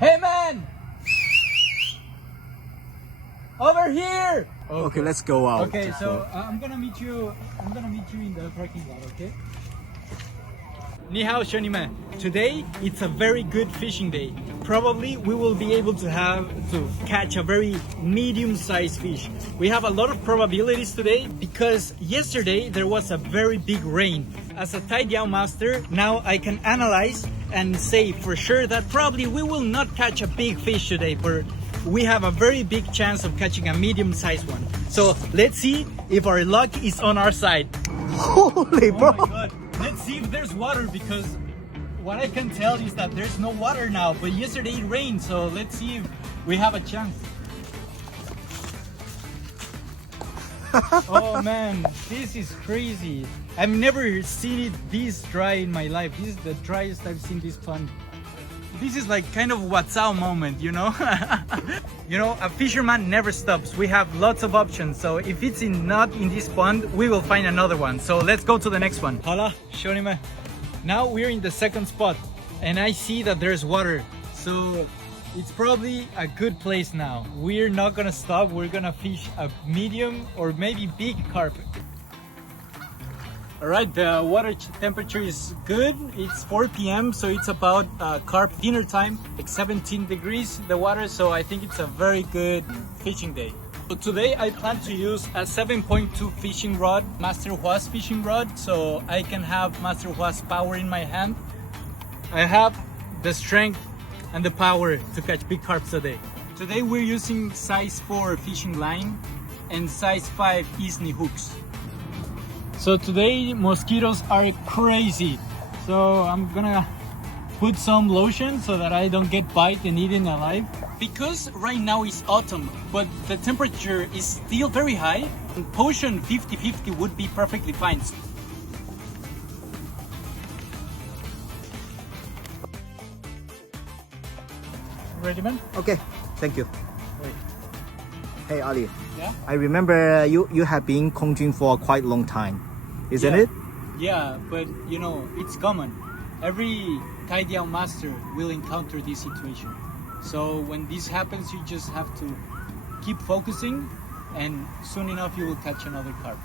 Hey man! Over here! Okay, let's go out. Okay, so I'm gonna meet you in the parking lot, okay? 你好，兄弟们. Today it's a very good fishing day. Probably we will be able to catch a very medium-sized fish. We have a lot of probabilities today because yesterday there was a very big rain. As a tie-down master, now I can analyze and say for sure that probably we will not catch a big fish today, but we have a very big chance of catching a medium-sized one. So let's see if our luck is on our side. Holy bro! Oh my God. Let's see if there's water, because what I can tell is that there's no water now, but yesterday it rained, so let's see if we have a chance. Oh man, this is crazy. I've never seen it this dry in my life. This is the driest I've seen this pond. This is like kind of what's our moment, you know? You know, a fisherman never stops. We have lots of options. So if it's not in this pond, we will find another one. So let's go to the next one. Hala, Shonima. Now we're in the second spot and I see that there's water. So it's probably a good place now. We're not gonna stop. We're gonna fish a medium or maybe big carp. All right, the water temperature is good. It's 4 p.m. so it's about carp dinner time, like 17 degrees the water, so I think it's a very good fishing day. So today I plan to use a 7.2 fishing rod, Master Huas fishing rod, so I can have Master Huas power in my hand. I have the strength and the power to catch big carp today. Today we're using size 4 fishing line and size 5 Isni hooks. So today mosquitoes are crazy, so I'm gonna put some lotion so that I don't get bite and eaten alive. Because right now it's autumn, but the temperature is still very high, potion 50-50 would be perfectly fine. Ready, man? Okay, thank you. Wait. Hey Ali, Yeah? I remember you have been Kongjun for quite a long time, isn't it? Yeah, but you know, it's common. Every tie-down master will encounter this situation. So when this happens, you just have to keep focusing and soon enough you will catch another carp.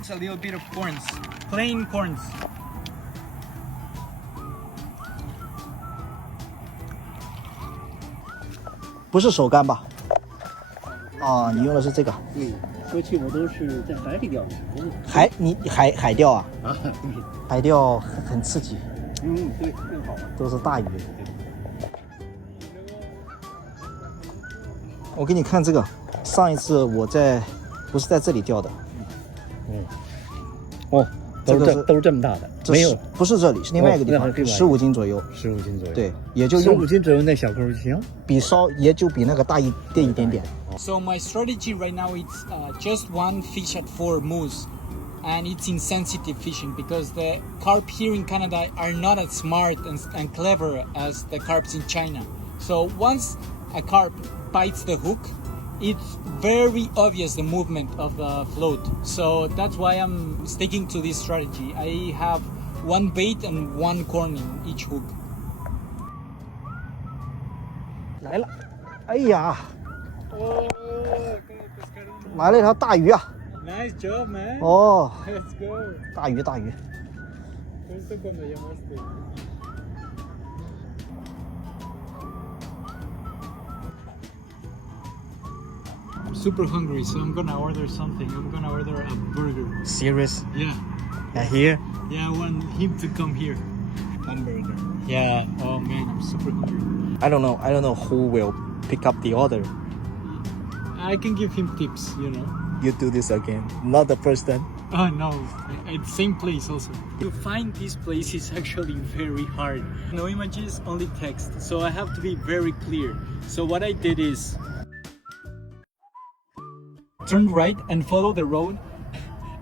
It's a little bit of corns, plain corns. 不是手竿吧？啊，你用的是这个对，过去我都是在海里钓的。海钓啊？啊，对，海钓很刺激，对，更好玩。都是大鱼。我给你看这个，上一次不是在这里钓的，哦，这个都是这么大的，没有，不是这里，是另外一个地方，15斤左右。15斤左右。对，也就用15斤左右那小钩就行，也就比那个大一点点。 So my strategy right now is just one fish at 4 moose, and it's insensitive fishing because the carp here in Canada are not as smart and clever as the carps in China. So once a carp bites the hook, it's very obvious the movement of the float. So that's why I'm sticking to this strategy. I have one bait and one corn in each hook. 来了，哎呀！ 来了一条大鱼啊 Nice job, man. 哦 Let's go. 大鱼 Justo cuando llamaste. I'm super hungry, so I'm gonna order something. I'm gonna order a burger. Serious? Yeah. Here? Yeah, I want him to come here. hamburger. Yeah. Oh man, I'm super hungry. I don't know who will pick up the order. I can give him tips, you know. You do this again, not the first time. Oh no, it's same place also. To find this place is actually very hard. No images, only text. So I have to be very clear. So what I did is turn right and follow the road,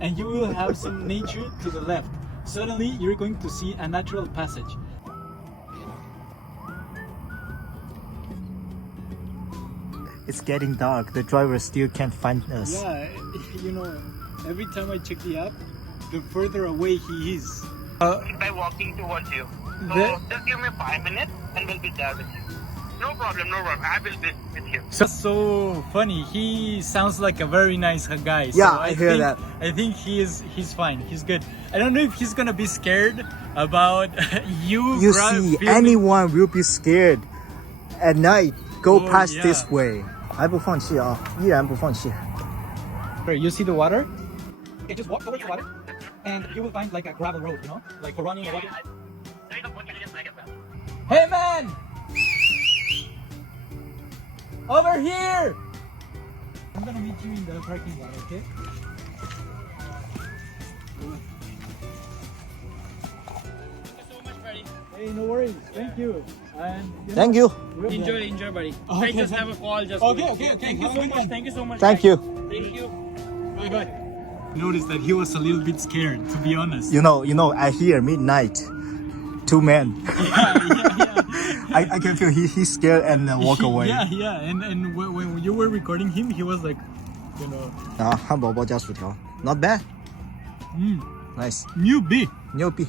and you will have some nature to the left. Suddenly you're going to see a natural passage. It's getting dark. The driver still can't find us. Yeah, you know, every time I check the app, the further away he is. By walking towards you. So just give me 5 minutes and we'll be there with you. No problem, no problem. I will be with you. So funny. He sounds like a very nice guy. So Yeah, I hear think, that. I think he's fine. He's good. I don't know if he's gonna be scared about you. You see, filming. anyone will be scared at night. Go Oh, past yeah. this way. 还不放弃啊，依然不放弃。 Wait, you see the water? Okay, just walk towards the water, and you will find like a gravel road, you know, like for running or walking. Hey man! Over here! I'm gonna meet you in the parking lot, okay? Thank you so much, buddy. Hey, no worries. Thank you. And Thank you. Enjoy, buddy. Okay, I just thank have a call. Just Okay, going. okay. Thank Have you a so good much. one. Thank you so much. Thank guys. you. Thank you. Bye bye. Noticed that he was a little bit scared, to be honest. You know, I hear midnight. Two men. I can feel he's scared and walk away. Yeah. And when you were recording him, he was like, you know, 啊，汉堡包加薯条，not bad. mm, Nice. new big. 牛逼。